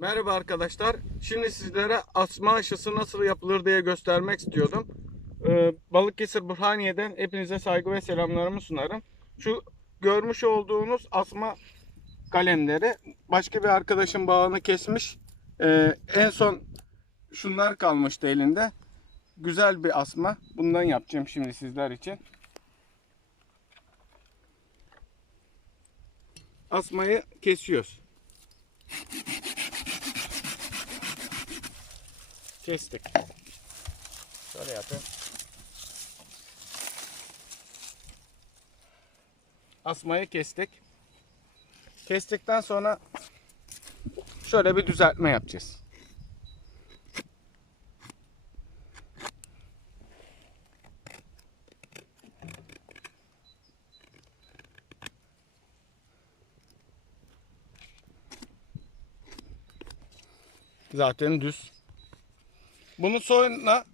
Merhaba arkadaşlar. Şimdi sizlere asma aşısı nasıl yapılır diye göstermek istiyordum. Ee, Balıkesir Burhaniye'den hepinize saygı ve selamlarımı sunarım. Şu görmüş olduğunuz asma kalemleri başka bir arkadaşın bağını kesmiş. Ee, en son şunlar kalmıştı elinde. Güzel bir asma. Bundan yapacağım şimdi sizler için. Asmayı kesiyoruz. Kestik. Şöyle yapayım. Asmayı kestik. Kestikten sonra şöyle bir düzeltme yapacağız. Zaten düz. Bunu sonra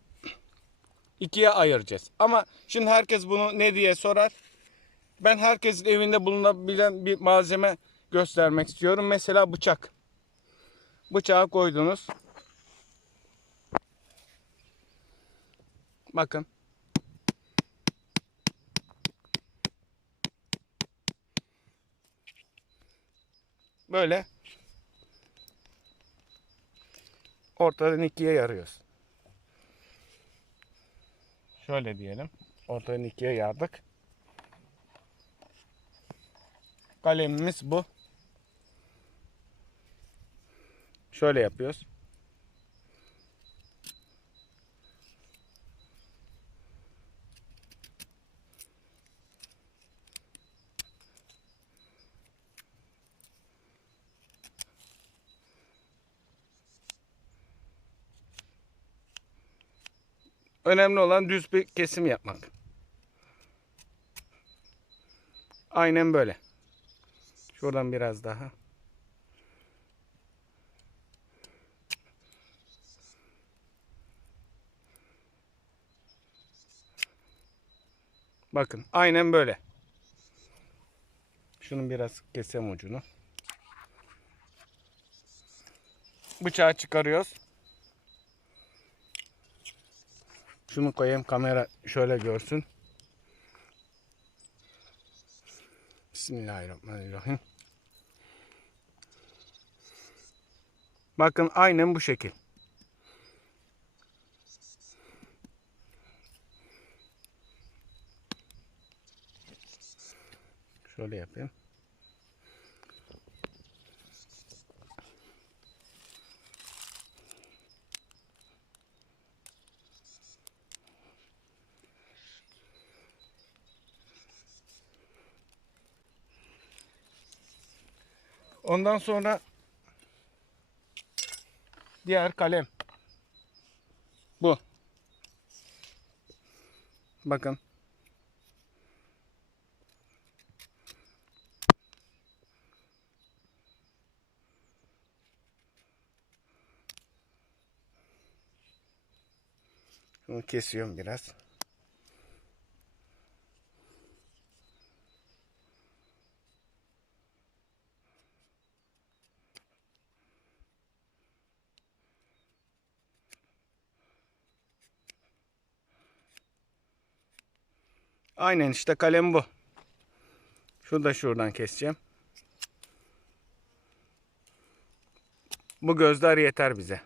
ikiye ayıracağız. Ama şimdi herkes bunu ne diye sorar. Ben herkesin evinde bulunabilen bir malzeme göstermek istiyorum. Mesela bıçak. Bıçağı koydunuz. Bakın. Böyle ortadan ikiye yarıyoruz. Şöyle diyelim. Ortadan ikiye yardık. Kalemimiz bu. Şöyle yapıyoruz. Önemli olan düz bir kesim yapmak. Aynen böyle. Şuradan biraz daha. Bakın aynen böyle. Şunun biraz kesem ucunu. Bıçağı çıkarıyoruz. Şunu koyayım kamera şöyle görsün. Bismillahirrahmanirrahim. Bakın aynen bu şekil. Şöyle yapayım. Ondan sonra diğer kalem. Bu. Bakın. Şunu kesiyorum biraz. Aynen işte kalem bu. Şunu da şuradan keseceğim. Bu gözler yeter bize.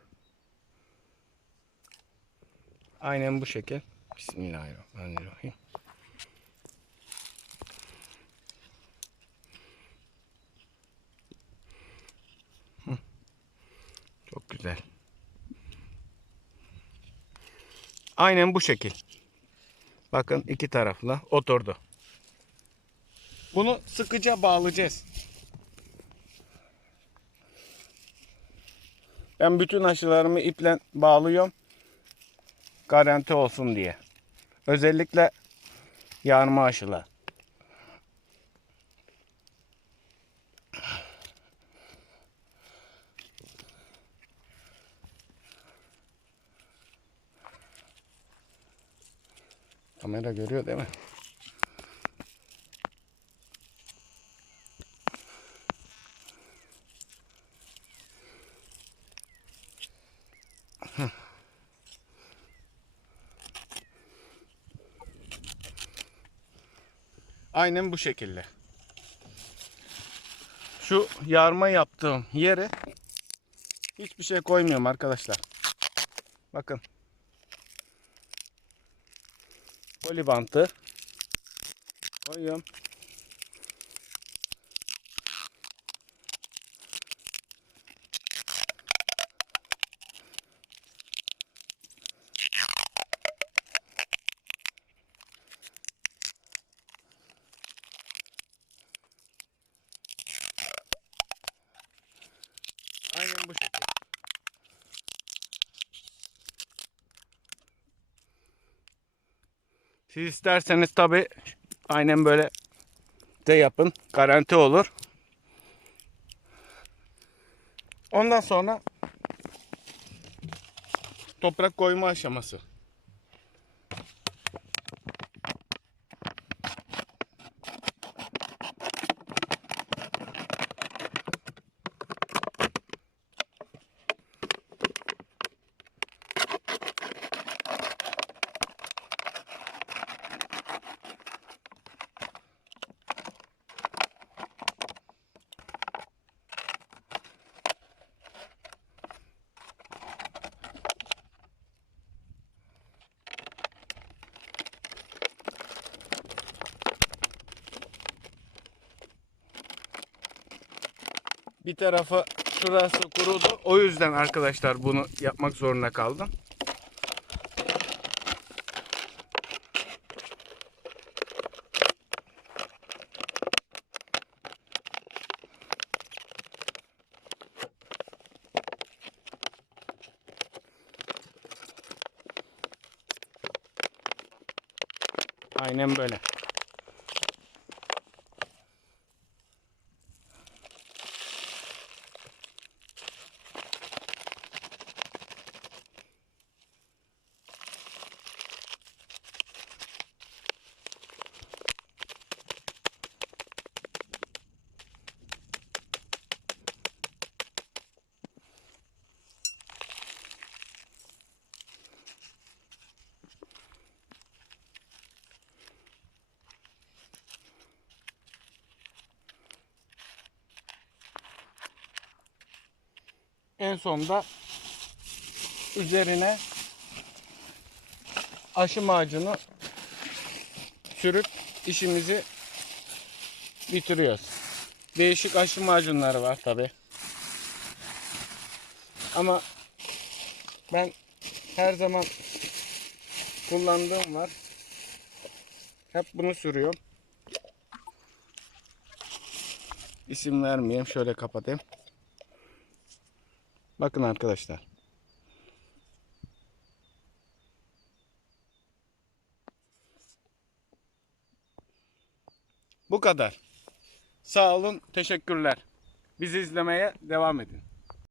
Aynen bu şekil. Bismillahirrahmanirrahim. Çok güzel. Aynen bu şekil. Bakın iki tarafla oturdu. Bunu sıkıca bağlayacağız. Ben bütün aşılarımı iple bağlıyorum. Garanti olsun diye. Özellikle yarma aşılar. Kamera görüyor değil mi? Aynen bu şekilde. Şu yarma yaptığım yere hiçbir şey koymuyorum arkadaşlar. Bakın. Polibantı koyuyorum. Siz isterseniz tabi aynen böyle de yapın. Garanti olur. Ondan sonra toprak koyma aşaması. Bir tarafı şurası kurudu. O yüzden arkadaşlar bunu yapmak zorunda kaldım. Aynen böyle. En sonda üzerine aşı ağacını sürüp işimizi bitiriyoruz. Değişik aşı macunları var tabi. Ama ben her zaman kullandığım var. Hep bunu sürüyorum. İsim vermeyeyim. Şöyle kapatayım. Bakın arkadaşlar. Bu kadar. Sağ olun, teşekkürler. Bizi izlemeye devam edin.